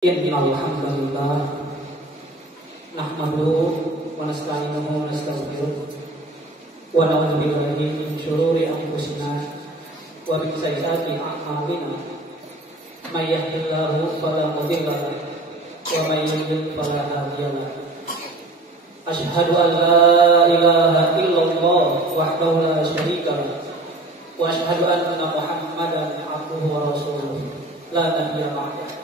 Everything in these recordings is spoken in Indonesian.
Innal hamdalillah nahmaduhu wa nasta'inuhu wa nastaghfiruh wa na'udzu billahi min shururi anfusina wa min sayyiati a'malina may yahdihillahu fala mudilla lahu wa may yudlil fala hadiya lahu asyhadu an la ilaha illallah wahdahu la syarika lahu wa asyhadu anna muhammadan abduhu wa rasuluh la nabiyya ba'dahu.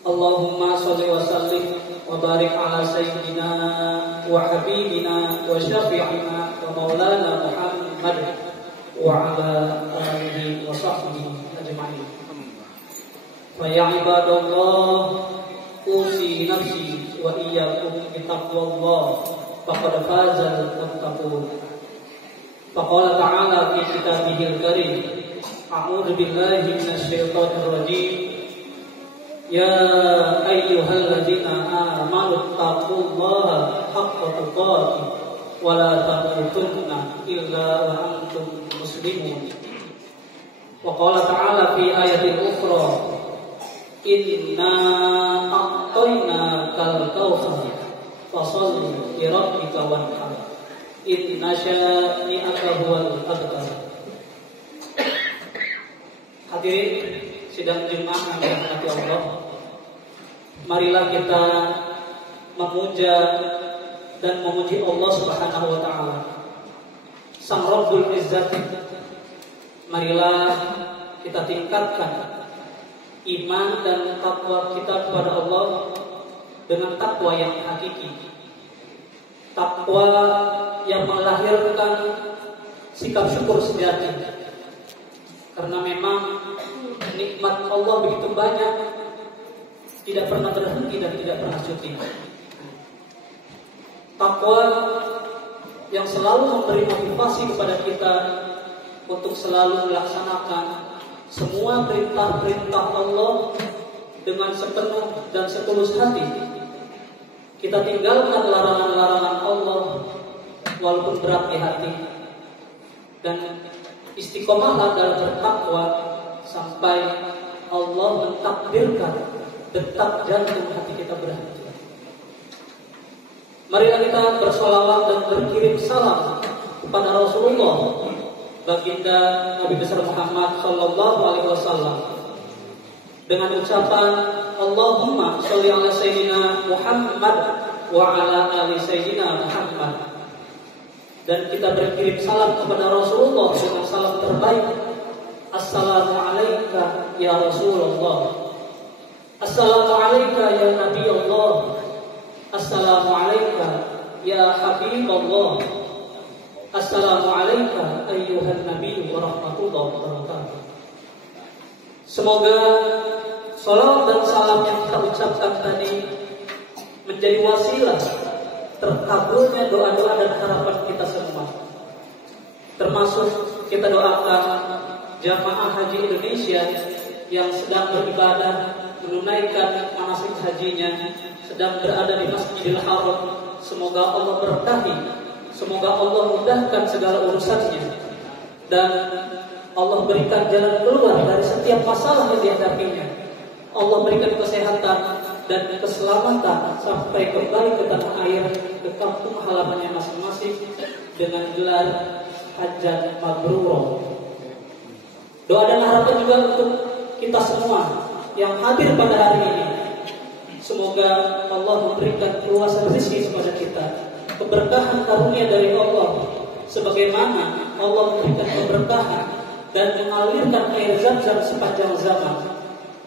Allahumma sholli wa sallim wa barik ala sayyidina wa habibina wa syafi'ina wa maulana Muhammad wa ala alihi wa sahbihi ajma'in. Fa ya ibadallah usi nafsi wa iyyakum bi taqwallah faqad fazal muttaqun. Faqala ta'ala fi kitabihil karim a'udzu billahi minasy syaithanir rajim. Ya ayyuhalladzina amanu taqullaha haqqa tuqatih wa la tamutunna illa wa antum muslimun. Wa qala ta'ala fi ayatin ukhra inna a'tainakal kautsar fasholli li rabbika wanhar inna syani'aka huwal abtar. Hadirin sidang Jumat yang dirahmati Allah, marilah kita memuja dan memuji Allah Subhanahu wa taala, Sang Rabbul Izzati. Marilah kita tingkatkan iman dan takwa kita kepada Allah dengan takwa yang hakiki, takwa yang melahirkan sikap syukur sejati. Karena memang nikmat Allah begitu banyak, tidak pernah berhenti dan tidak pernah cuti. Takwa yang selalu memberi motivasi kepada kita untuk selalu melaksanakan semua perintah-perintah Allah dengan sepenuh dan setulus hati. Kita tinggalkan larangan-larangan Allah walaupun berat di hati, dan istiqomahlah dalam bertakwa sampai Allah mentakdirkan detak jantung hati kita berhenti. Marilah kita bersolawat dan berkirim salam kepada Rasulullah, baginda Nabi besar Muhammad sallallahu alaihi wasallam, dengan ucapan Allahumma sholli ala sayyidina Muhammad wa ala ali sayyidina Muhammad. Dan kita berkirim salam kepada Rasulullah dengan salam terbaik, assalamu alayka ya Rasulullah, assalamu alayka ya Nabi Allah, assalamu alayka ya Habib Allah, assalamu alayka ayyuhan Nabi wa rahmatullahi wa barakatuh. Semoga salawat dan salam yang kita ucapkan tadi menjadi wasilah terkabulnya doa-doa dan harapan kita semua. Termasuk kita doakan jamaah haji Indonesia yang sedang beribadah menunaikan manasik hajinya, sedang berada di Masjidil Haram. Semoga Allah berkahi, semoga Allah mudahkan segala urusannya, dan Allah berikan jalan keluar dari setiap masalah yang dihadapinya. Allah berikan kesehatan dan keselamatan sampai kembali ke tanah air, ke kampung halamannya masing-masing dengan gelar hajat mabrur. Doa dan harapan juga untuk kita semua yang hadir pada hari ini. Semoga Allah memberikan keluasan rezeki kepada kita, keberkahan karunia dari Allah, sebagaimana Allah memberikan keberkahan dan mengalirkan air Zam-Zam sepanjang zaman.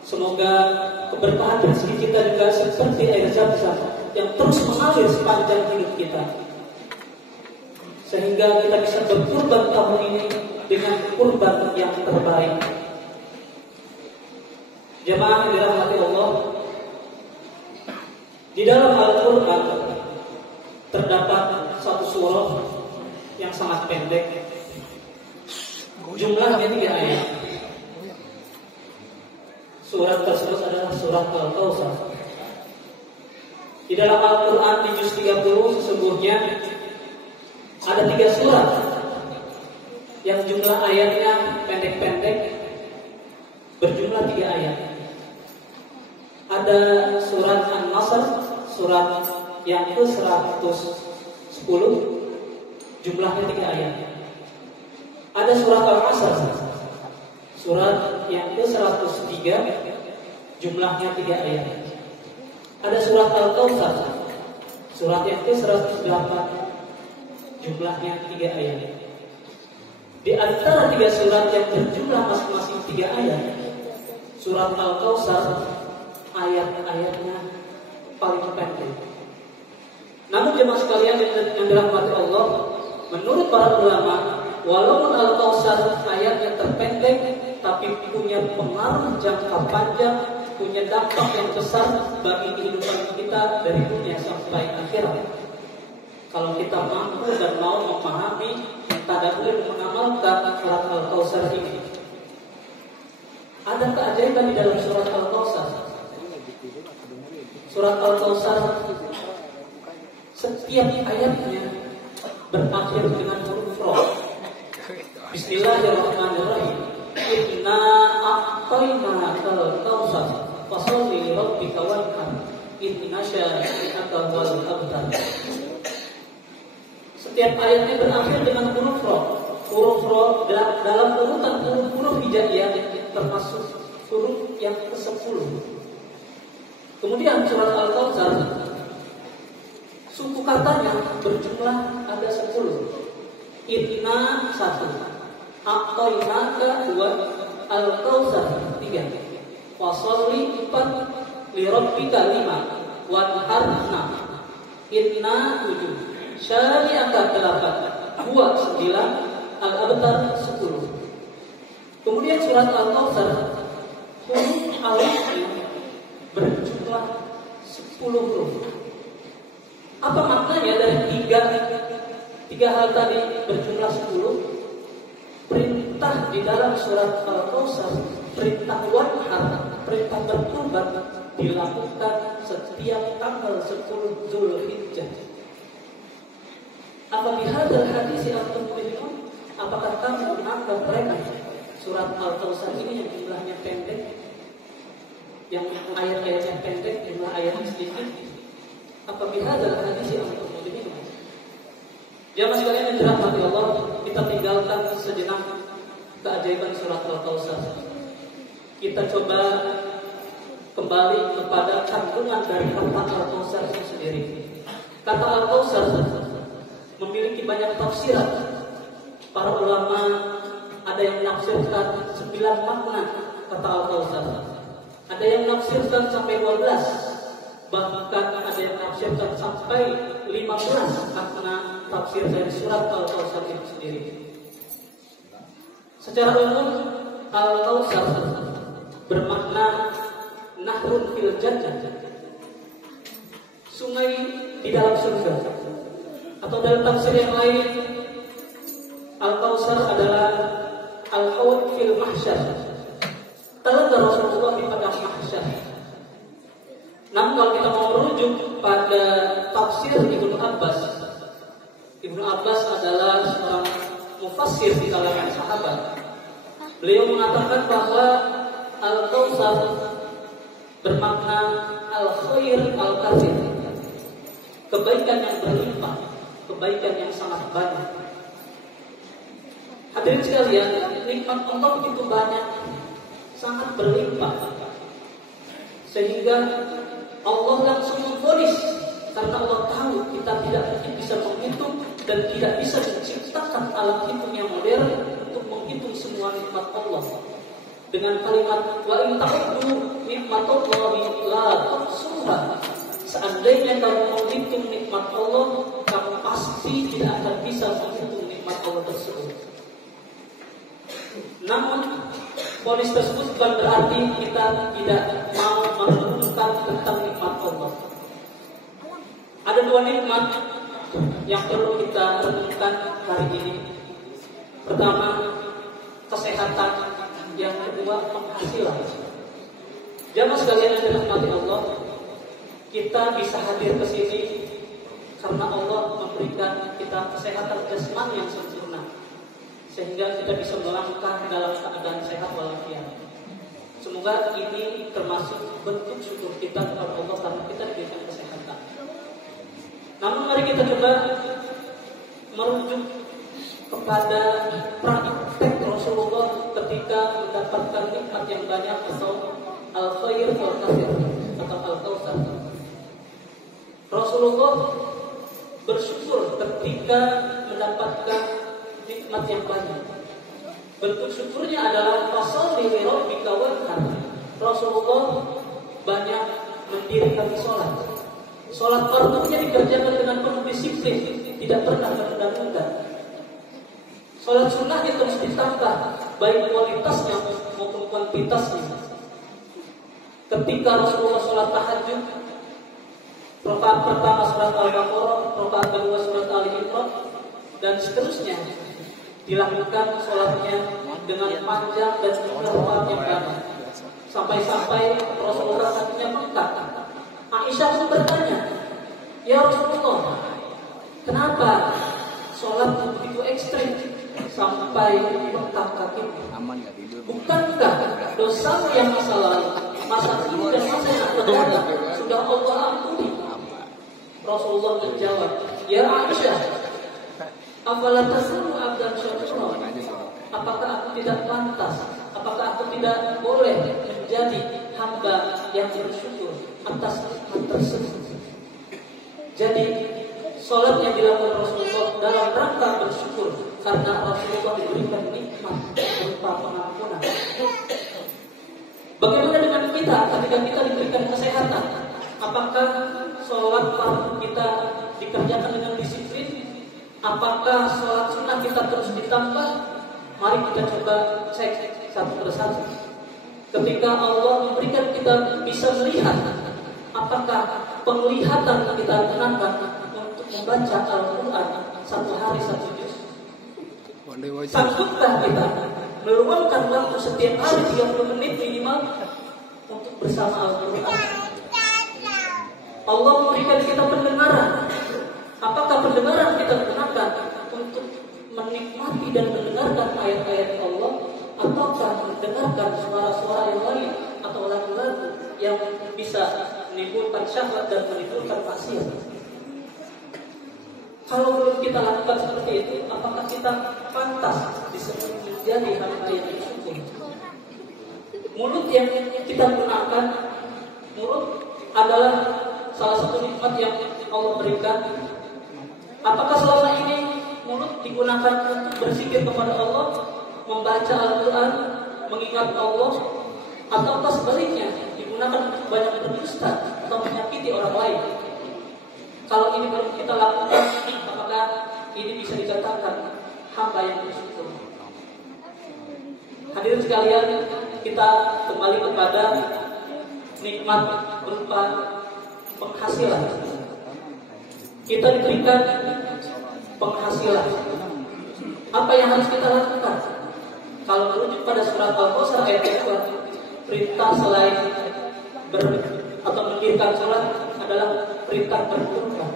Semoga keberkahan rezeki kita juga seperti air Zam-Zam yang terus mengalir sepanjang hidup kita, sehingga kita bisa berkurban tahun ini dengan kurban yang terbaik. Jemaah yang dirahmati Allah, di dalam Al-Quran terdapat satu surah yang sangat pendek, jumlahnya 3 ayat. Surat tersebut adalah surat Al-Kautsar. Di dalam Al-Quran di juz 30 sesungguhnya ada 3 surat yang jumlah ayatnya pendek-pendek, berjumlah 3 ayat. ada surat An-Nasr, surat yang ke-110, jumlahnya 3 ayat. Ada surat Al-Asr, surat yang ke-103, jumlahnya 3 ayat. Ada surat Al-Kautsar, surat yang ke-108, jumlahnya 3 ayat. Di antara 3 surat yang berjumlah masing-masing 3 ayat, surat Al-Kautsar ayat-ayatnya paling pendek. Namun jemaah sekalian yang dirahmati Allah, menurut para ulama, walaupun Al-Kautsar ayatnya terpendek, tapi punya pengaruh jangka panjang, punya dampak yang besar bagi kehidupan kita dari dunia sampai akhirat. Kalau kita mampu dan mau memahami, tadabbur dan mengamalkan surat Al-Kautsar ini. Ada keajaiban di dalam surat Al-Kautsar. Surat Al-Kautsar setiap ayatnya berakhir dengan huruf Ra. Bismillahirrahmanirrahim. Inna a'tainakal kautsar fasholli lirabbika wanhar. Inna syani'aka huwal abtar. Setiap ayatnya berakhir dengan huruf Ra. Huruf Ra dalam urutan huruf hijaiyah termasuk huruf yang ke-10. Kemudian surat Al-Kautsar, suku katanya berjumlah ada 10. Inna 1, A'tainaka 2, Al-Kautsar 3, Fasholli 4, Lirabbika 5, Wanhar 6, Inna 7, Syani'aka 8, Huwa 9, Al-Abtar 10. Kemudian surat Al-Kautsar, huruf alifnya berjumlah 10 huruf. Apa maknanya dari tiga hal tadi berjumlah 10? Perintah di dalam surat Al-Kautsar, perintah wanhar, perintah berkurban dilakukan setiap tanggal 10 Zulhijjah. Apa bihadzal hadis antum mu'minun? Apakah kamu menganggap remeh surat Al-Kautsar ini yang jumlahnya pendek, yang ayat-ayatnya pendek, jumlah ayatnya sedikit? Apa bihadzal hadis antum mu'minun? Jamaah sekalian yang dirahmati Allah, kita tinggalkan sejenak keajaiban surat Al-Kautsar. Kita coba kembali kepada kandungan dari kata Al-Kautsar itu sendiri. Kata Al-Kautsar memiliki banyak tafsiran. Para ulama ada yang menafsirkan 9 makna kata Al-Kautsar. Ada yang menafsirkan sampai 12. Bahkan ada yang menafsirkan sampai 15 makna tafsir dari surat Al-Kautsar itu sendiri. Secara umum, Al-Kautsar bermakna nahrun fil jannah, sungai di dalam surga. Atau dalam tafsir yang lain, Al-Kautsar adalah al-haud fil mahsyar, telaga Rasulullah di padang mahsyar. Namun kalau kita mau merujuk pada tafsir Ibnu Abbas, Ibnu Abbas adalah seorang mufassir di kalangan sahabat. Beliau mengatakan bahwa Al-Kautsar bermakna al-khair al-katsir, kebaikan yang berlimpah, kebaikan yang sangat banyak. Hadirin sekalian, nikmat Allah begitu banyak, sangat berlimpah, sehingga Allah langsung memvonis, karena Allah tahu kita tidak mungkin bisa menghitung dan tidak bisa menciptakan alat hitung yang modern untuk menghitung semua nikmat Allah. Dengan kalimat wa in ta'uddu nikmatallahi la tuhsuha, seandainya kamu menghitung nikmat Allah, kamu pasti tidak akan bisa menghitung nikmat Allah tersebut. Namun vonis tersebut bukan berarti kita tidak mau merenungkan tentang nikmat Allah. Ada 2 nikmat yang perlu kita renungkan hari ini. Pertama, kesehatan. Yang kedua, penghasilan. Jamaah sekalian yang dirahmati Allah, kita bisa hadir ke sini karena Allah memberikan kita kesehatan jasmani yang sempurna, sehingga kita bisa melangkah dalam keadaan sehat walafiat. Semoga ini termasuk bentuk syukur kita kepada Allah karena kita diberikan kesehatan. Namun mari kita coba merujuk kepada praktek Rasulullah ketika mendapatkan nikmat yang banyak atau al-khair al-kathir atau al-kautsar. Rasulullah bersyukur ketika mendapatkan nikmat yang banyak. Bentuk syukurnya adalah fasholli li rabbika wanhar. Rasulullah banyak mendirikan sholat. Sholat fardunya dikerjakan dengan penuh disiplin, tidak pernah menunda-nunda. Sholat sunnahnya terus ditambah, baik kualitasnya maupun kuantitasnya. Ketika Rasulullah sholat tahajud, rakaat pertama surat Al-Baqarah, rakaat kedua surat Ali-Imran, dan seterusnya, dilakukan sholatnya dengan panjang dan rakaat yang banyak. Sampai-sampai Rasulullah hatinya bengkak. Aisyah pun bertanya, "Ya Rasulullah, kenapa sholat begitu ekstrim sampai bengkak kaki? Bukankah dosa yang masa lalu, masa kini dan masa yang akan datang sudah Allah ampuni?" Rasulullah menjawab, "Ya Aisyah, afala tasunu abdan syakura? Apakah aku tidak pantas? Apakah aku tidak boleh menjadi hamba yang bersyukur atas nikmat tersebut?" Jadi sholat yang dilakukan Rasulullah dalam rangka bersyukur karena Rasulullah diberikan nikmat berupa pengampunan. Bagaimana dengan kita ketika kita diberikan kesehatan? Apakah sholat fardu kita dikerjakan dengan disiplin? Apakah sholat sunnah kita terus ditambah? Mari kita coba cek satu persatu. Ketika Allah memberikan kita bisa melihat, apakah penglihatan yang kita gunakan untuk membaca Al-Quran satu hari satu juz? Sanggupkah kita meluangkan waktu setiap hari 30 menit minimal untuk bersama Al-Quran? Allah memberikan kita pendengaran. Apakah pendengaran kita gunakan untuk menikmati dan mendengarkan ayat-ayat Allah, ataukah mendengarkan suara-suara yang lain atau lagu-lagu yang bisa menimbulkan syahwat dan menimbulkan maksiat? Kalau belum kita lakukan seperti itu, apakah kita pantas disebut menjadi hamba yang bersyukur? Mulut yang kita gunakan, mulut adalah salah satu nikmat yang Allah berikan. Apakah selama ini mulut digunakan untuk berzikir kepada Allah, membaca Al-Quran, mengingat Allah, ataukah sebaliknya digunakan untuk banyak berdusta atau menyakiti orang lain? Kalau ini belum kita lakukan, apakah ini bisa dikatakan hamba yang bersyukur? Hadirin sekalian, kita kembali kepada nikmat berupa penghasilan. Kita diberikan penghasilan. Apa yang harus kita lakukan? Kalau merujuk pada surat Al-Kautsar ayat 2, perintah selain atau mendirikan sholat adalah perintah berkurban.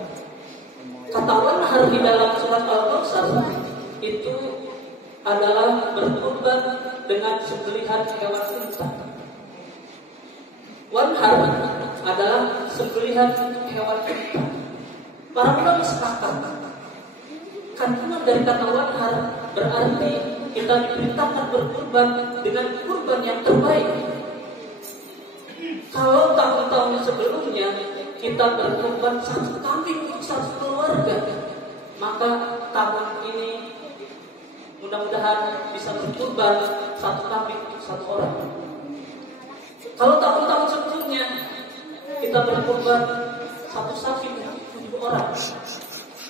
Kata wanhar di dalam surat Al-Kautsar itu adalah berkurban dengan sembelihan hewan unta. Wanhar adalah sembelihan hewan unta. Para ulama sepakat, kandungan dari kata wanhar berarti kita diperintahkan berkurban dengan kurban yang terbaik. Kalau tahun-tahun sebelumnya kita berkurban satu kambing untuk satu keluarga, maka tahun ini mudah-mudahan bisa berkurban satu kambing untuk satu orang. Kalau tahun-tahun sebelumnya kita berkurban satu sapi untuk 7 orang,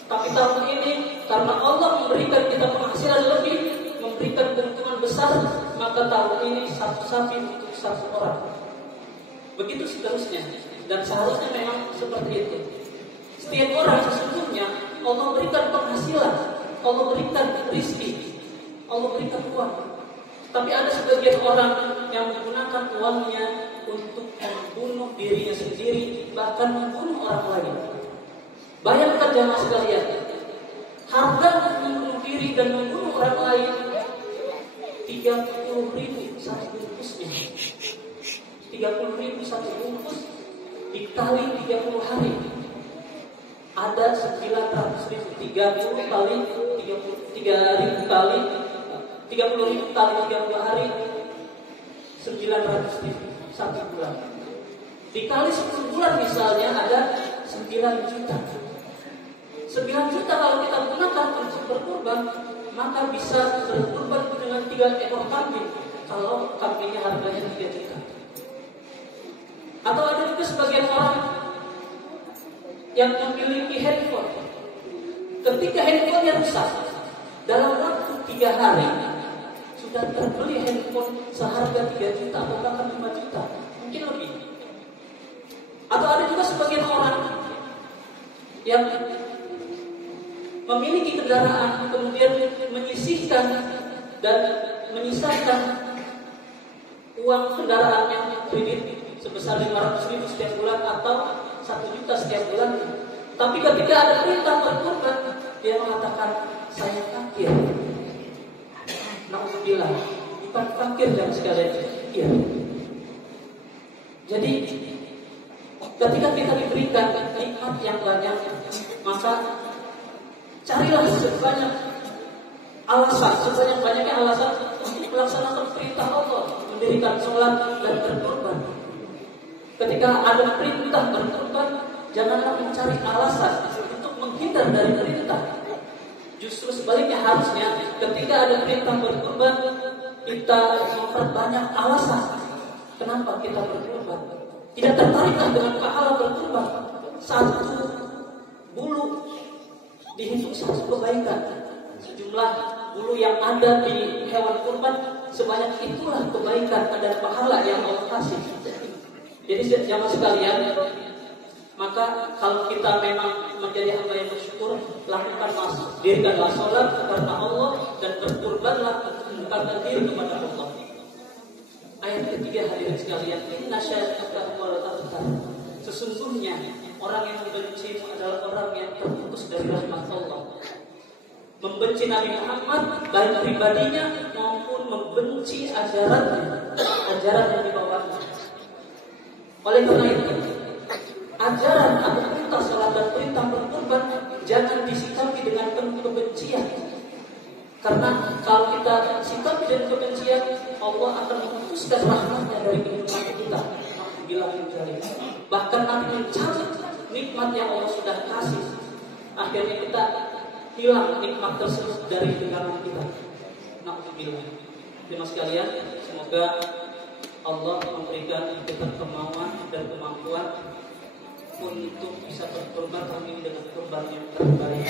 tapi tahun ini karena Allah memberikan kita penghasilan lebih, memberikan keuntungan besar, maka tahun ini satu sapi untuk satu orang. Begitu seterusnya, dan seharusnya memang seperti itu. Setiap orang sesungguhnya Allah berikan penghasilan, Allah berikan rezeki, Allah berikan uang. Tapi ada sebagian orang yang menggunakan uangnya untuk membunuh dirinya sendiri, bahkan membunuh orang lain. Bayangkan jamaah sekalian, harga untuk membunuh diri dan membunuh orang lain 30.000 satu bungkusnya. 30.000 satu bungkus dikali 30 hari. Ada 900.000. 30 kali 30.000 kali 30.000 kali 30 hari 900.000 satu bulan. Dikali 10 bulan misalnya ada 9 juta. 9 juta kalau kita gunakan untuk berkurban, maka bisa berkurban dengan 3 ekor kambing. Kalau kambingnya harganya 3 juta. Atau ada juga sebagian orang yang memiliki handphone. Ketika handphonenya rusak, dalam waktu 3 hari sudah terbeli handphone seharga 3 juta atau bahkan 5 juta, mungkin lebih. Atau ada juga sebagian orang yang memiliki kendaraan kemudian menyisihkan dan menyisakan uang kendaraannya kredit sebesar 500.000 setiap bulan atau 1 juta setiap bulan. Tapi ketika ada perintah berkurban, dia mengatakan saya fakir. Nauzubillah, bukan fakir dan sekalian. Iya. Jadi ketika kita diberikan nikmat yang banyak, maka carilah sebanyak alasan, sebanyak-banyaknya alasan untuk melaksanakan perintah Allah, mendirikan sholat dan berkorban. Ketika ada perintah berkorban, janganlah mencari alasan untuk menghindar dari perintah. Justru sebaliknya, harusnya ketika ada perintah berkorban, kita memperbanyak alasan kenapa kita berkorban. Tidak tertariklah dengan pahala berkorban. Satu bulu dihitung satu kebaikan. Sejumlah bulu yang ada di hewan kurban, sebanyak itulah kebaikan dan pahala yang Allah kasih. Jadi jamaah sekalian, maka kalau kita memang menjadi hamba yang bersyukur, lakukan dirikanlah sholat karena Allah dan berkurbanlah untuk mendekatkan diri kepada Allah. Ayat ketiga, hadirin sekalian, inna syi'aka wal abtar. Sesungguhnya orang yang membenci adalah orang yang terputus dari rahmat Allah. Membenci Nabi Muhammad baik pribadinya maupun membenci ajaran yang dibawanya. Oleh karena itu, ajaran atau perintah salat dan perintah berkorban jangan disikapi dengan penuh kebencian. Karena kalau kita sikapi dengan kebencian, Allah akan memutuskan rahmatnya dari kehidupan kita. Bahkan nanti mencabut nikmat yang Allah sudah kasih. Akhirnya kita hilang nikmat tersebut dari genggaman kita. Nauzubillah. Jemaah sekalian, semoga Allah memberikan kita kemauan dan kemampuan untuk bisa berkorban kami dengan korban yang terbaik.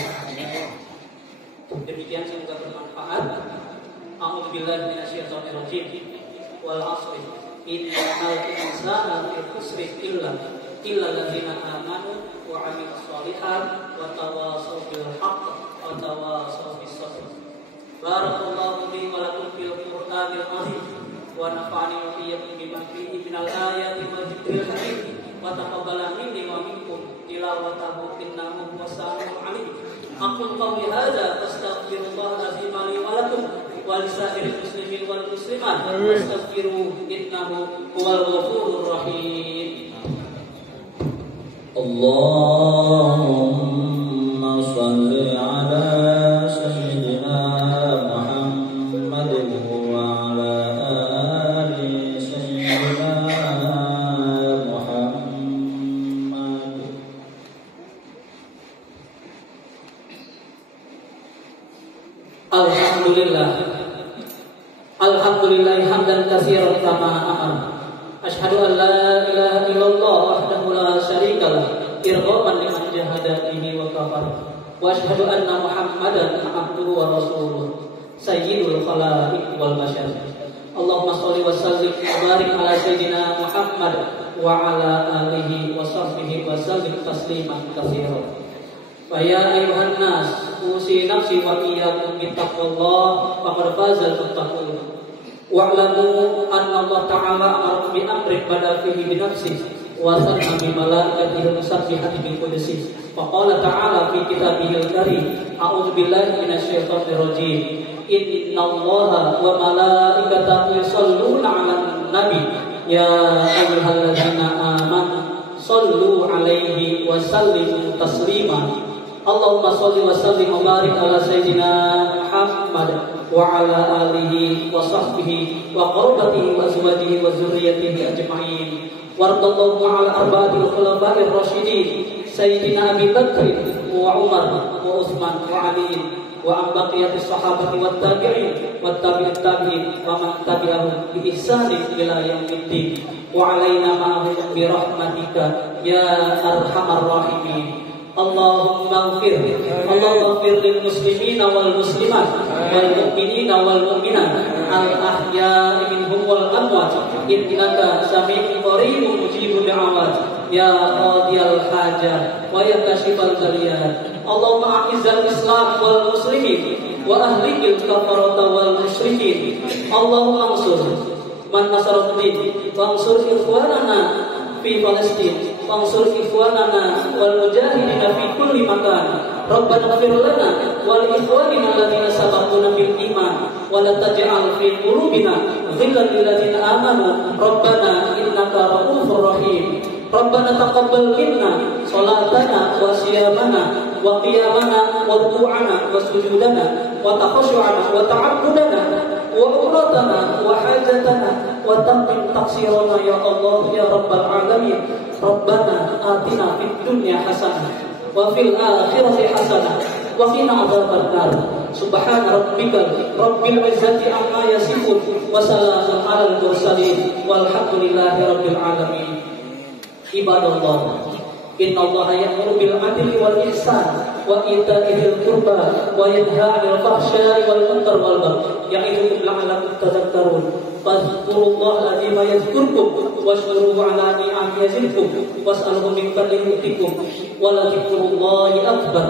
Demikian, semoga bermanfaat. A'udzubillahi minasyaitonir rajim. Wal 'ashri innal insana lafi khusrin illa alladziina aamanu wa 'amilus shalihaati wa tawashaw bil haqqi wa tawashaw bis sabr. Barakallahu li wa lakum fil Qur'anil 'azim wa nafa'ani wa iyyakum bima fihi minal ayati wa dzikril hakim wa taqabbala minni wa minkum tilawatahu innahu huwas sami'ul 'alim. Aqul qawli hadza astaghfirullahal azim li wa lakum wa lisa'iril muslimin wal muslimat wastaghfiruhu innahu huwal ghafurur rahim. Allahumma shalli ala sayyidina Muhammad wa ala ali sayyidina Muhammad. Alhamdulillah hamdan katsiran kama amara. Asyhadu an la ilaha illallah wahdahu la syarika lah irghaman liman jahada bihi wa kafara. Wa asyhadu anna Muhammadan abduhu wa rasuluh sayyidul khalaiq wal bashar. Allahumma shalli wa sallim wa barik ala sayyidina Muhammad wa ala alihi wa sahbihi wa sallim tasliman katsiran. Wa ya ayuhan nas usi nafsi wa iyyakum bittaqwallah faqad fazal muttaqun. Wa'lamu anna Allah ta'ala amara bi amrin bada fihi bi nafsihi wa sanna bi malaikatihi musabbihati bil qudsi. Wa qala ta'ala fi kitabihil karim, a'udzu billahi minasyaitonir rajim. Innallaha wa malaikatahu yusholluna 'alan nabi يا أيها الذين آمنوا صلوا عليه وسلموا تسليما اللهم صل وسلم وبارك على سيدنا محمد وعلى آله وصحبه وقربته وأزواجه وذريته أجمعين وارض اللهم على أربعة الخلفاء الراشدين سيدنا أبي بكر وعمر وعثمان وعلي وعن بقية الصحابة والتابعين والتابع التابعين ومن تبعهم بإحسان إلى يوم الدين وعلينا معهم برحمتك يا أرحم الراحمين اللهم اغفر للمسلمين والمسلمات والمؤمنين والمؤمنات الأحياء منهم والأموات إنك سميع قريب مجيب الدعوات يا قاضي الحاجات ويا كاشف البليات اللهم أعز الإسلام والمسلمين وأهلك الكفرة والمشركين اللهم انصر من نصر الدين وانصر إخواننا في فلسطين وانصر إخواننا والمجاهدين في كل مكان ربنا اغفر لنا ولإخواننا الذين سبقونا بالإيمان ولا تجعل في قلوبنا غلا للذين آمنوا ربنا إنك رؤوف رحيم ربنا تقبل منا صلاتنا وصيامنا وقيامنا وركوعنا وسجودنا وتخشعنا وتعبدنا وعمرتنا وحاجتنا وتقم تقصيرنا يا الله يا رب العالمين ربنا آتنا في الدنيا حسنة وفي الآخرة حسنة وقنا عذاب النار سبحان ربك رب العزة عما يصفون وسلام على المرسلين والحمد لله رب العالمين عباد الله إن الله يأمر بالعدل والإحسان وإيتاء ذي القربى وينهى عن الفحشاء والمنكر والبغي يعظكم لعلكم تذكرون فاذكروا الله العظيم يذكركم واشكروه على نعمه يزدكم واسألوه من فضله يؤتكم ولذكر الله أكبر.